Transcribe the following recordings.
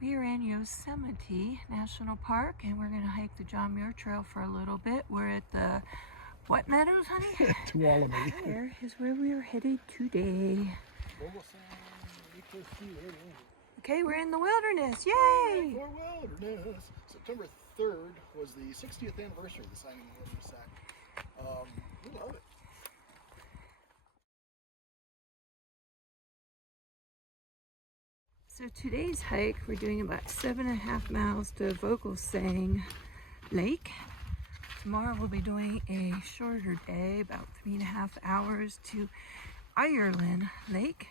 We are in Yosemite National Park and we're going to hike the John Muir Trail for a little bit. We're at the what meadows, honey? Tuolumne. Here is where we are headed today. Okay, we're in the wilderness. Yay! For wilderness. September 3rd was the 60th anniversary of the signing of the Wilderness Act. We love it. So today's hike, we're doing about 7.5 miles to Vogelsang Lake. Tomorrow we'll be doing a shorter day, about 3.5 hours to Ireland Lake.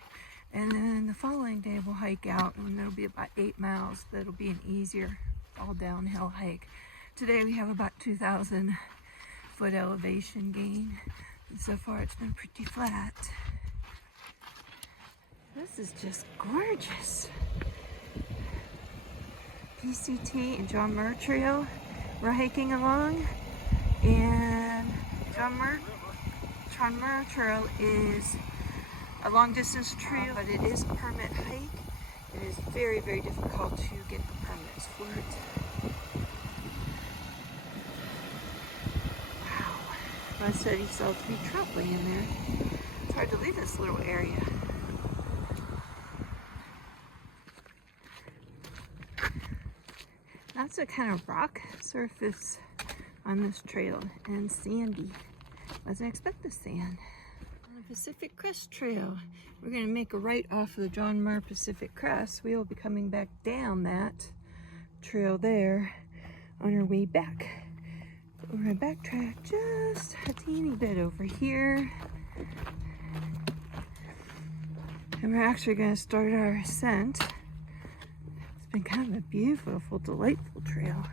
And then the following day we'll hike out and it'll be about 8 miles. That'll be an easier all downhill hike. Today we have about 2,000 foot elevation gain. And so far it's been pretty flat. This is just gorgeous. PCT and John Muir Trail. We're hiking along, and John Muir Trail is a long distance trail, but it is a permit hike. It is very, very difficult to get the permits for it. Wow. I said he saw 3 trout way in there. It's hard to leave this little area. That's a kind of rock surface on this trail and sandy. Wasn't expect the sand. On the Pacific Crest Trail, we're going to make a right off of the John Muir Pacific Crest. We will be coming back down that trail there on our way back. We're going to backtrack just a teeny bit over here. And we're actually going to start our ascent. It's been kind of a beautiful, delightful trail.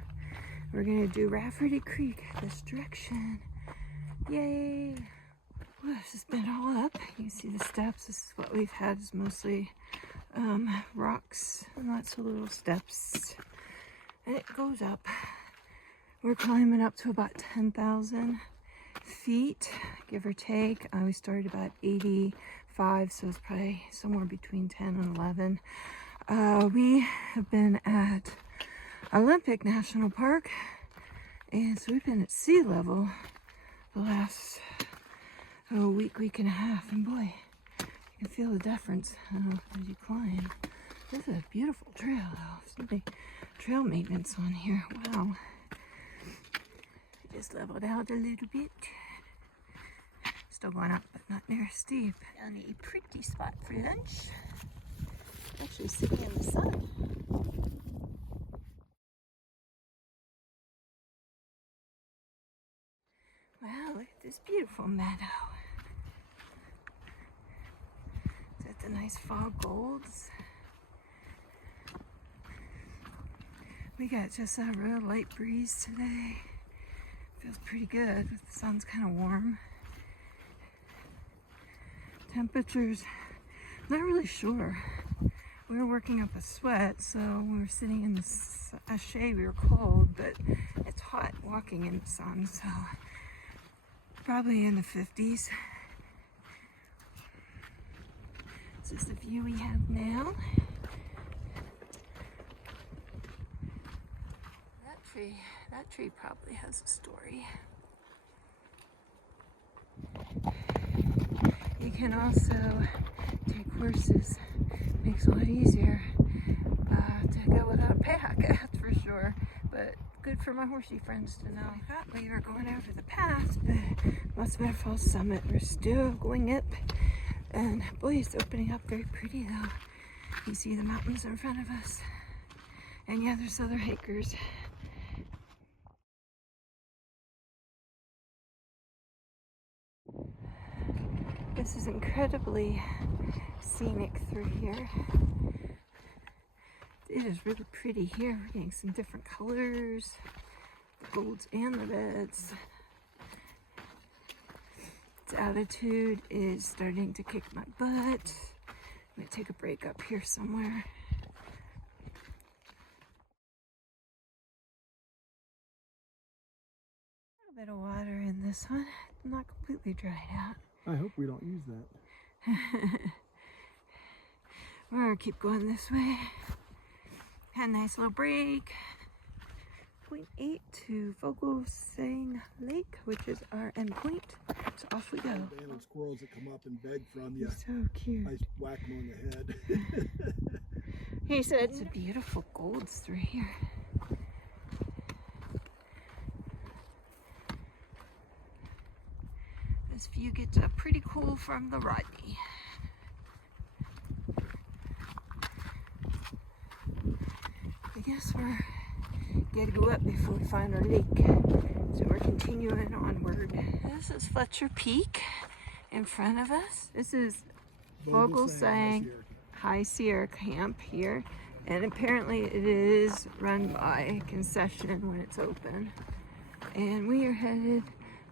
We're gonna do Rafferty Creek this direction. Yay! Well, this has been all up. You can see the steps. This is what we've had, is mostly rocks and lots of little steps. And it goes up. We're climbing up to about 10,000 feet, give or take. We started about 85, so it's probably somewhere between 10 and 11. We have been at Olympic National Park, and so we've been at sea level the last week and a half, and boy, you can feel the difference as you climb. This is a beautiful trail though. Somebody trail maintenance on here. Wow. Just leveled out a little bit. Still going up, but not near steep. Found a pretty spot for lunch. Actually sitting in the sun. Wow, look at this beautiful meadow. Is that the nice fall golds? We got just a real light breeze today. Feels pretty good. The sun's kind of warm. Temperatures, not really sure. We were working up a sweat, so we were sitting in the shade. We were cold, but it's hot walking in the sun, so probably in the 50s. This is the view we have now. That tree probably has a story. You can also take horses. Makes it a lot easier to go without a pack, that's for sure. But good for my horsey friends to know. I thought we were going over the pass, but must have been a false summit. We're still going up, and boy, it's opening up very pretty though. You see the mountains in front of us, and yeah, there's other hikers. This is incredibly scenic through here. It is really pretty here. We're getting some different colors, the golds and the reds. Its altitude is starting to kick my butt. I'm gonna take a break up here somewhere. A little bit of water in this one. Not completely dried out. I hope we don't use that. We're gonna keep going this way. Had a nice little break. 0.8 to Vogelsang Lake, which is our end point. So off we go. Banded squirrels that come up and beg from you. He's so cute. I whack them on the head. He said it's a beautiful golds through here. This view gets pretty cool from the Rodney. I guess we're gotta go up before we find our lake. So we're continuing onward. This is Fletcher Peak in front of us. This is Vogelsang High Sierra Camp here. And apparently it is run by concession when it's open. And we are headed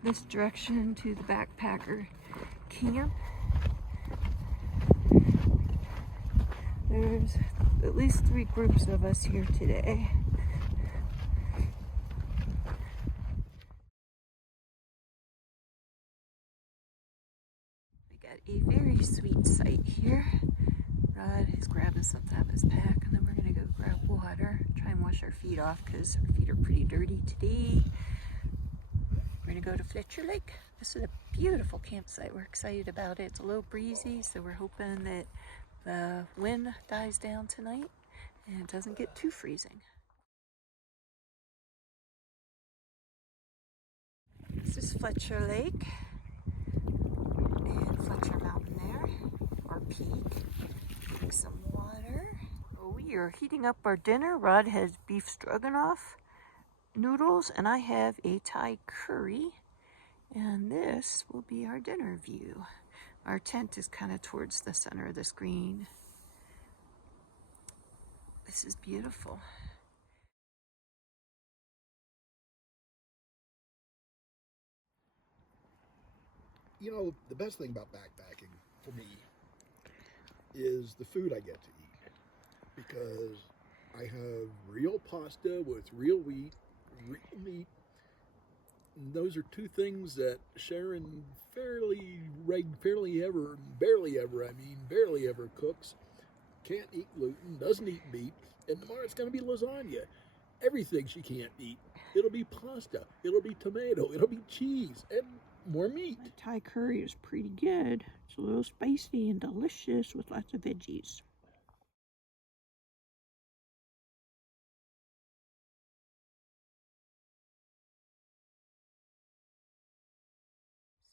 this direction to the backpacker camp. There's at least 3 groups of us here today. We got a very sweet sight here. Rod is grabbing something out of his pack, and then we're gonna go grab water, try and wash our feet off because our feet are pretty dirty today. We're gonna go to Fletcher Lake. This is a beautiful campsite. We're excited about it. It's a little breezy, so we're hoping that the wind dies down tonight and it doesn't get too freezing. This is Fletcher Lake and Fletcher Mountain there, our peak. Drink some water. We are heating up our dinner. Rod has beef stroganoff, noodles, and I have a Thai curry. And this will be our dinner view. Our tent is kind of towards the center of the screen. This is beautiful. You know, the best thing about backpacking for me is the food I get to eat, because I have real pasta with real wheat, real meat. And those are 2 things that Sharon barely ever cooks. Can't eat gluten, doesn't eat meat, and tomorrow it's going to be lasagna. Everything she can't eat. It'll be pasta, it'll be tomato, it'll be cheese, and more meat. The Thai curry is pretty good. It's a little spicy and delicious with lots of veggies.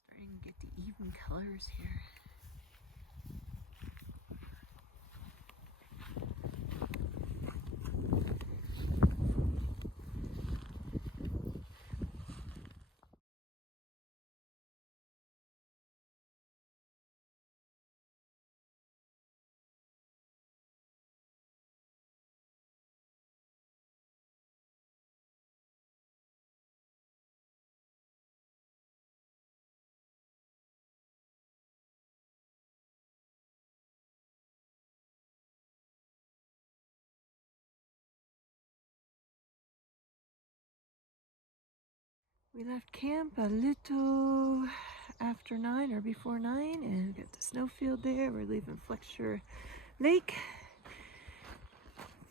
Starting to get the even colors here. We left camp a little after 9 or before 9, and we got the snowfield there. We're leaving Fletcher Lake.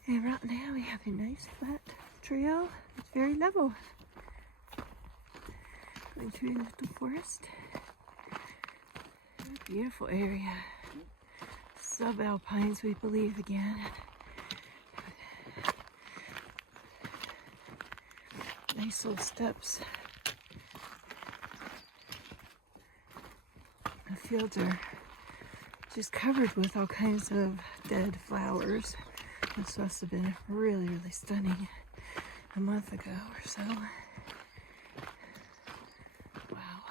And right now we have a nice flat trail. It's very level. Going through a little forest. A beautiful area. Subalpines, we believe, again. Nice little steps. The fields are just covered with all kinds of dead flowers. This must have been really, really stunning a month ago or so. Wow.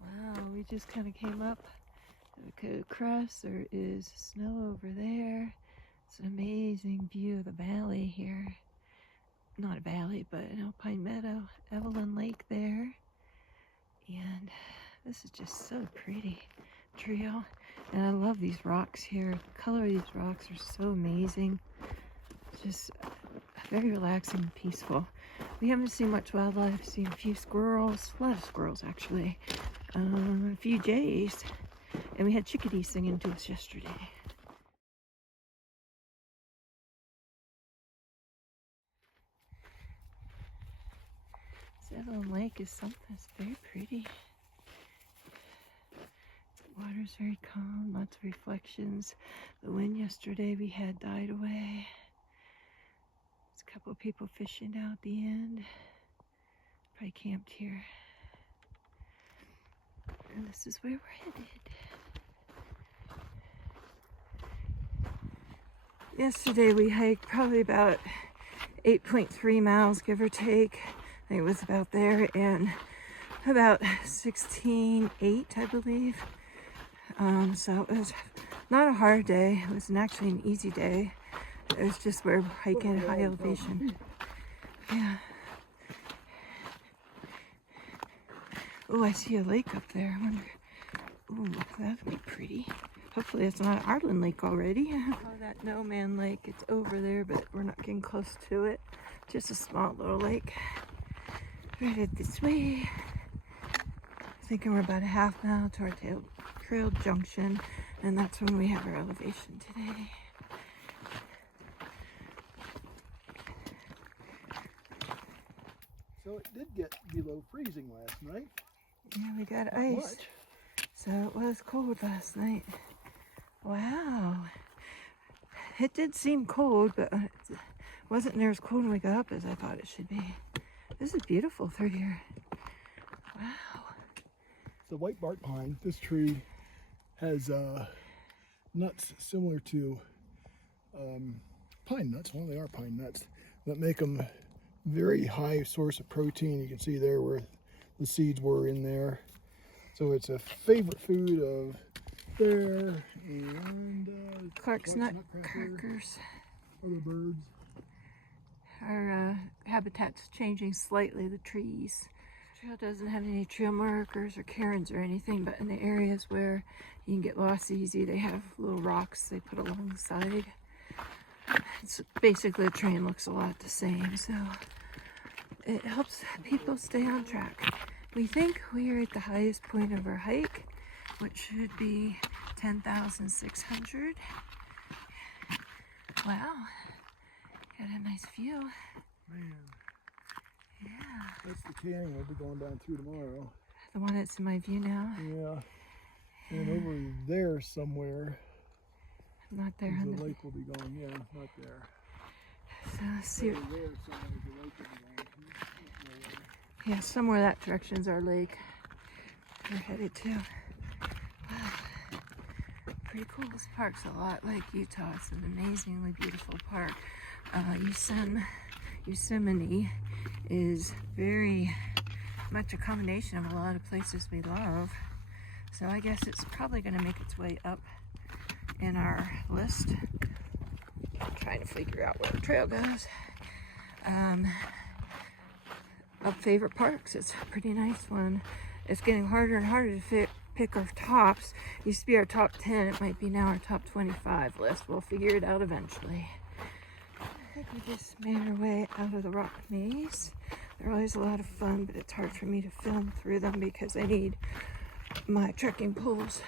Wow, we just kind of came up across. There is snow over there. It's an amazing view of the valley here. Not a valley, but an alpine meadow. Evelyn Lake there. And this is just so pretty trail. And I love these rocks here. The color of these rocks are so amazing. It's just very relaxing and peaceful. We haven't seen much wildlife. Seen a few squirrels, a lot of squirrels actually. a few jays, and we had chickadees singing to us yesterday. Ireland Lake is something that's very pretty. The water's very calm, lots of reflections. The wind yesterday we had died away. There's a couple of people fishing out at the end. Probably camped here. And this is where we're headed. Yesterday we hiked probably about 8.3 miles, give or take. I think it was about there, and about 16.8, I believe. So it was not a hard day. It was actually an easy day. It was just we're hiking at high elevation. Yeah. Oh, I see a lake up there. I wonder. Ooh, that'd be pretty. Hopefully it's not Ireland Lake already. Oh, that No Man Lake, it's over there, but we're not getting close to it. Just a small little lake. We're headed this way. Thinking we're about a half mile to our trail junction, and that's when we have our elevation today. So it did get below freezing last night. Yeah, we got Not ice. much. So it was cold last night. Wow. It did seem cold, but it wasn't near as cold when we got up as I thought it should be. This is beautiful through here. Wow. The white bark pine, this tree has nuts similar to pine nuts. Well, they are pine nuts that make them very high source of protein. You can see there where the seeds were in there. So it's a favorite food of bear and Clark's nutcrackers. Other birds. Our habitat's changing slightly, the trees. The trail doesn't have any trail markers or cairns or anything, but in the areas where you can get lost easy, they have little rocks they put along the side. It's basically, the terrain looks a lot the same, so it helps people stay on track. We think we are at the highest point of our hike, which should be 10,600. Wow. Got a nice view. Man, Yeah. that's the canyon we'll be going down through tomorrow. The one that's in my view now. Yeah. And over there somewhere, Not there. On the lake will be going. Yeah, not there. So let's see. Over there somewhere the lake will be going. Yeah, somewhere that direction's our lake. We're headed to. Wow. Pretty cool. This park's a lot like Utah. It's an amazingly beautiful park. Yosemite is very much a combination of a lot of places we love. So I guess it's probably going to make its way up in our list. I'm trying to figure out where the trail goes. Of favorite parks, it's a pretty nice one. It's getting harder and harder to pick our tops. It used to be our top 10. It might be now our top 25 list. We'll figure it out eventually. I think we just made our way out of the rock maze. They're always a lot of fun, but it's hard for me to film through them because I need my trekking poles.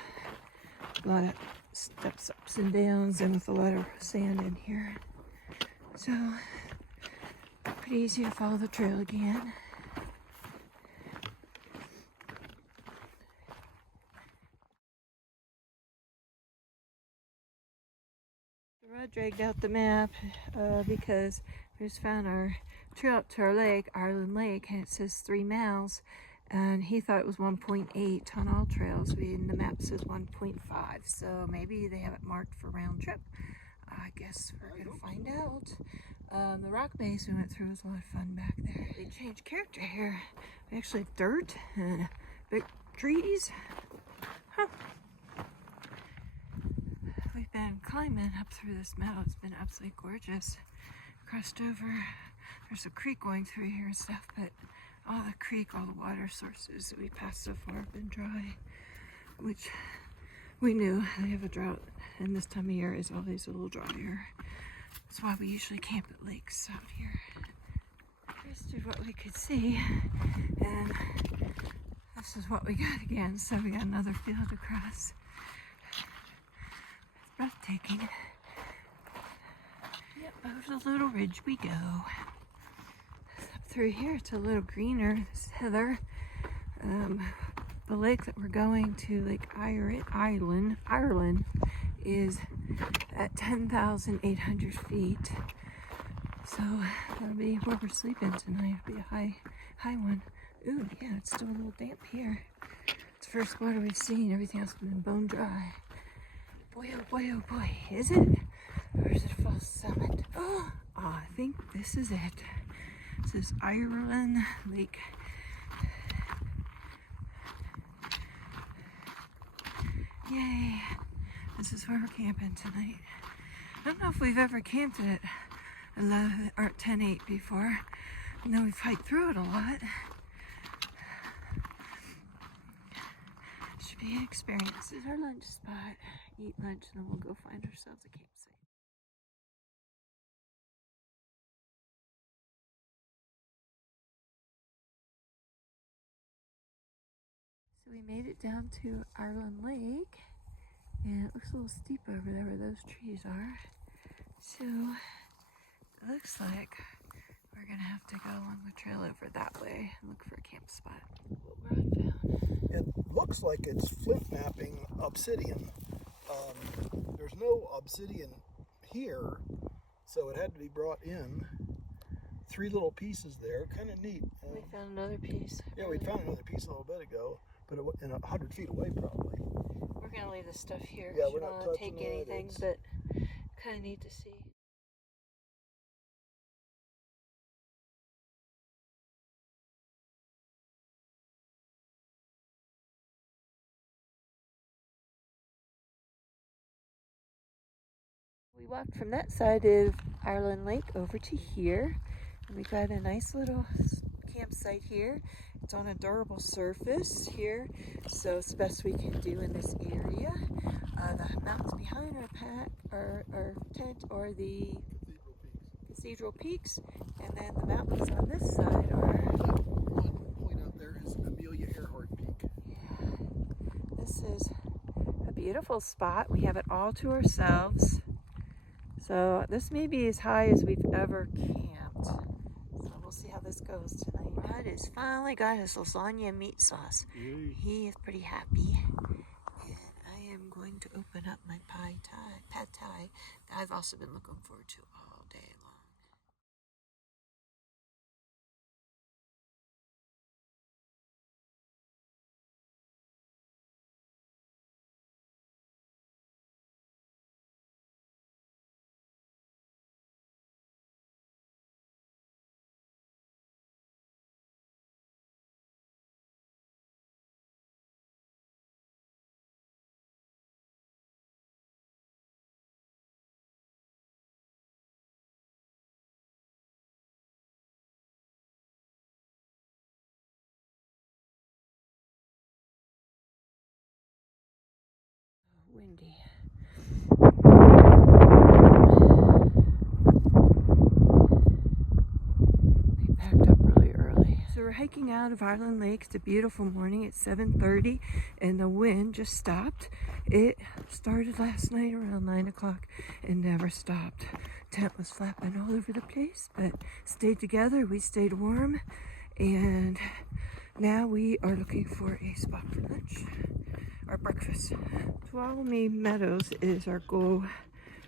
A lot of steps, ups and downs, and with a lot of sand in here. So, pretty easy to follow the trail again. Rod dragged out the map because we just found our trail up to our lake, Ireland Lake, and it says 3 miles, and he thought it was 1.8 on all trails. And the map says 1.5, so maybe they have it marked for round trip. I guess we're gonna find out. The rock maze we went through was a lot of fun back there. They changed character here. We actually have dirt and big trees. Huh. We've been climbing up through this meadow. It's been absolutely gorgeous. Crossed over. There's a creek going through here and stuff, but all the creek, all the water sources that we passed so far have been dry, which we knew they have a drought, and this time of year is always a little drier. That's why we usually camp at lakes out here. Here's what we could see, and the This is what we got again. So we got another field to cross. It's breathtaking. Yep, over the little ridge we go. Up through here, it's a little greener. This is heather. The lake that we're going to, Lake Ireland, is at 10,800 feet. So that'll be where we're sleeping tonight. It'll be a high one. Ooh, yeah, it's still a little damp here. It's the first water we've seen. Everything else has been bone dry. Boy, oh boy, oh boy. Is it? Or is it a false summit? Oh, I think this is it. This is Ireland Lake. Yay. This is where we're camping tonight. I don't know if we've ever camped at 11 or 10-8 before. I know we've hiked through it a lot. Should be an experience. This is our lunch spot. Eat lunch and then we'll go find ourselves a campsite. So we made it down to Ireland Lake, and it looks a little steep over there where those trees are. So it looks like we're gonna have to go along the trail over that way and look for a camp spot. What I found. It looks like it's flint knapping obsidian. There's no obsidian here, so it had to be brought in. 3 little pieces there, kind of neat. We found another piece. Yeah, we found another piece a little bit ago, but in 100 feet away probably. We're gonna leave this stuff here. Yeah, We we're don't not want to touching take it. anything, It's- but kind of neat to see. We walked from that side of Ireland Lake over to here, and we got a nice little campsite here. It's on a durable surface here, so it's the best we can do in this area. The mountains behind our tent are the Cathedral Peaks, and then the mountains on this side are... One point out there is Amelia Earhart Peak. Yeah, this is a beautiful spot. We have it all to ourselves. So this may be as high as we've ever camped. So we'll see how this goes tonight. Rod has finally got his lasagna meat sauce. Yay. He is pretty happy. And I am going to open up my pad thai that I've also been looking forward to all day long. Windy. They packed up really early. So we're hiking out of Ireland Lake. It's a beautiful morning. It's 7:30 and the wind just stopped. It started last night around 9 o'clock and never stopped. Tent was flapping all over the place, but stayed together. We stayed warm, and now we are looking for a spot for lunch. Our breakfast. Tuolumne Meadows is our goal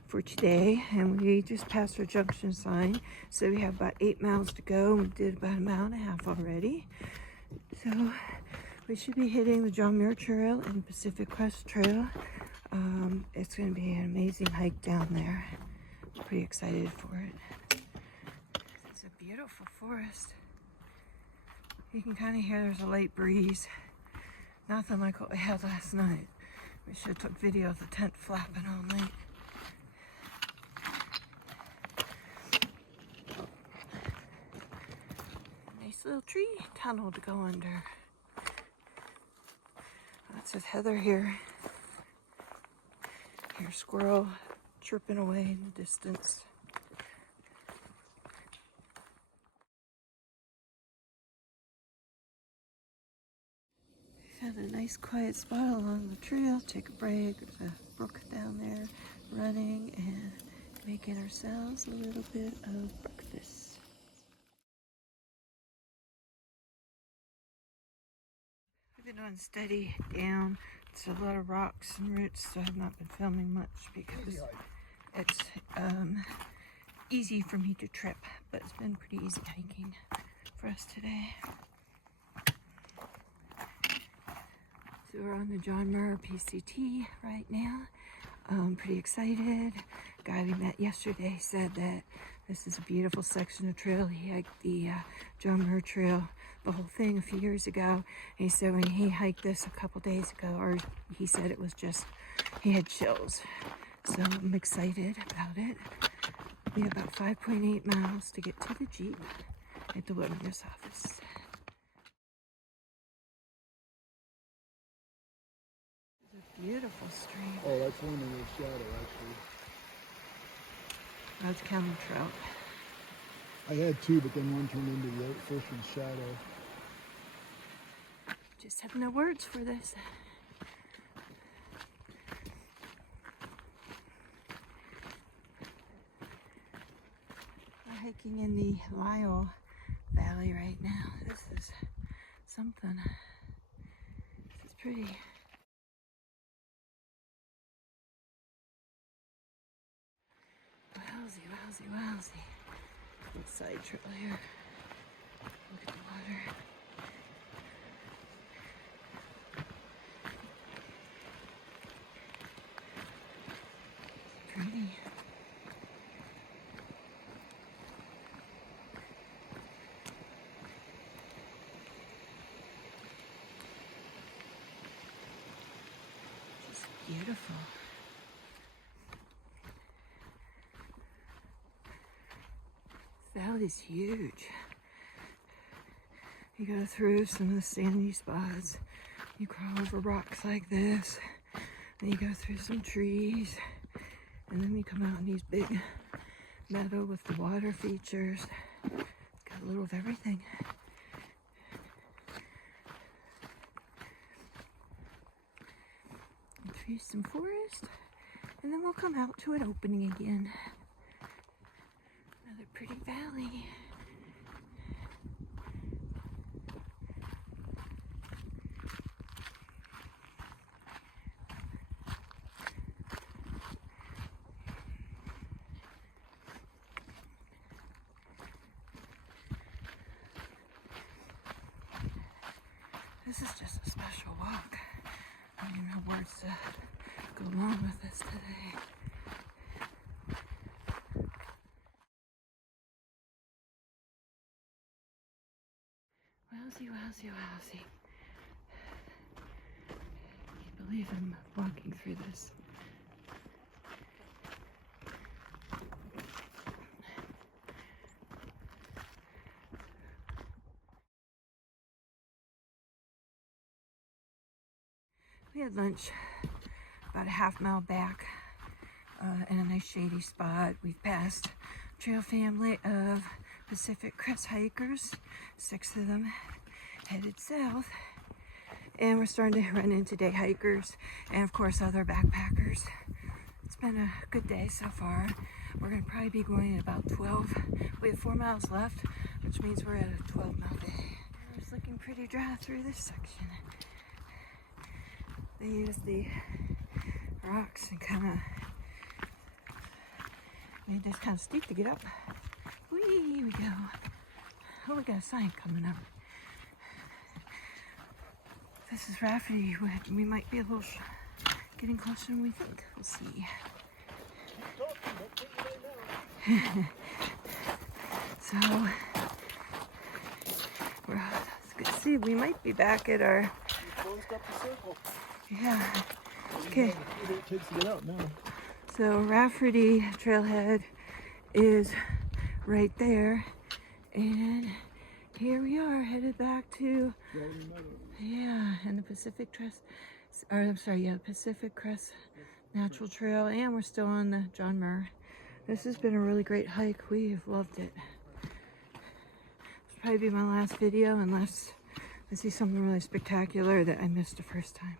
for today, and we just passed our junction sign, so we have about 8 miles to go. We did about 1.5 miles already, so we should be hitting the John Muir Trail and Pacific Crest Trail. It's going to be an amazing hike down there. I'm pretty excited for it. It's a beautiful forest. You can kind of hear there's a light breeze. Nothing like what we had last night. We should have took video of the tent flapping all night. Nice little tree tunnel to go under. Lots of heather here. Here's squirrel chirping away in the distance. nice quiet spot along the trail, take a break. There's a brook down there running and making ourselves a little bit of breakfast. We've been on steady down. It's a lot of rocks and roots, so I've not been filming much because it's easy for me to trip, but it's been pretty easy hiking for us today. So we're on the John Muir PCT right now. Pretty excited. Guy we met yesterday said that this is a beautiful section of trail. He hiked the John Muir Trail, the whole thing, a few years ago. And he said when he hiked this a couple days ago, or he said it was just, he had chills. So I'm excited about it. We have about 5.8 miles to get to the Jeep at the Wilderness Office. It's a beautiful stream. Oh, that's one in the shadow, actually. That's counting trout. I had two, but then one turned into the first one's shadow. Just have no words for this. We're hiking in the Lyle Valley right now. This is something. This is pretty. Wowsy, wowsy, wowsy. Side trail here. Look at the water. Pretty. Just beautiful. This valley's huge. You go through some of the sandy spots. You crawl over rocks like this. Then you go through some trees. And then we come out in these big meadow with the water features. It's got a little of everything. Through some forest. And then we'll come out to an opening again. Another pretty valley. This is just a special walk. I don't even have words to go along with this today. Wowsy, wowsy, wowsy. Can't believe I'm walking through this. We had lunch about a half mile back in a nice shady spot. We've passed a trail family of Pacific Crest hikers, 6 of them headed south. And we're starting to run into day hikers and of course other backpackers. It's been a good day so far. We're gonna probably be going at about 12. We have 4 miles left, which means we're at a 12-mile day. It's looking pretty dry through this section. They use the rocks and made this kind of steep to get up. Whee, we go. Oh, we got a sign coming up. This is Rafferty. We might be a little getting closer than we think. We'll see. So, it's good to see. We might be back at our. Yeah. Okay. It takes to get out now. So Rafferty Trailhead is right there, and here we are headed back to and the Pacific Crest, the Pacific Crest Natural Trail, and we're still on the John Muir. This has been a really great hike. We've loved it. This will probably be my last video unless and see something really spectacular that I missed the first time.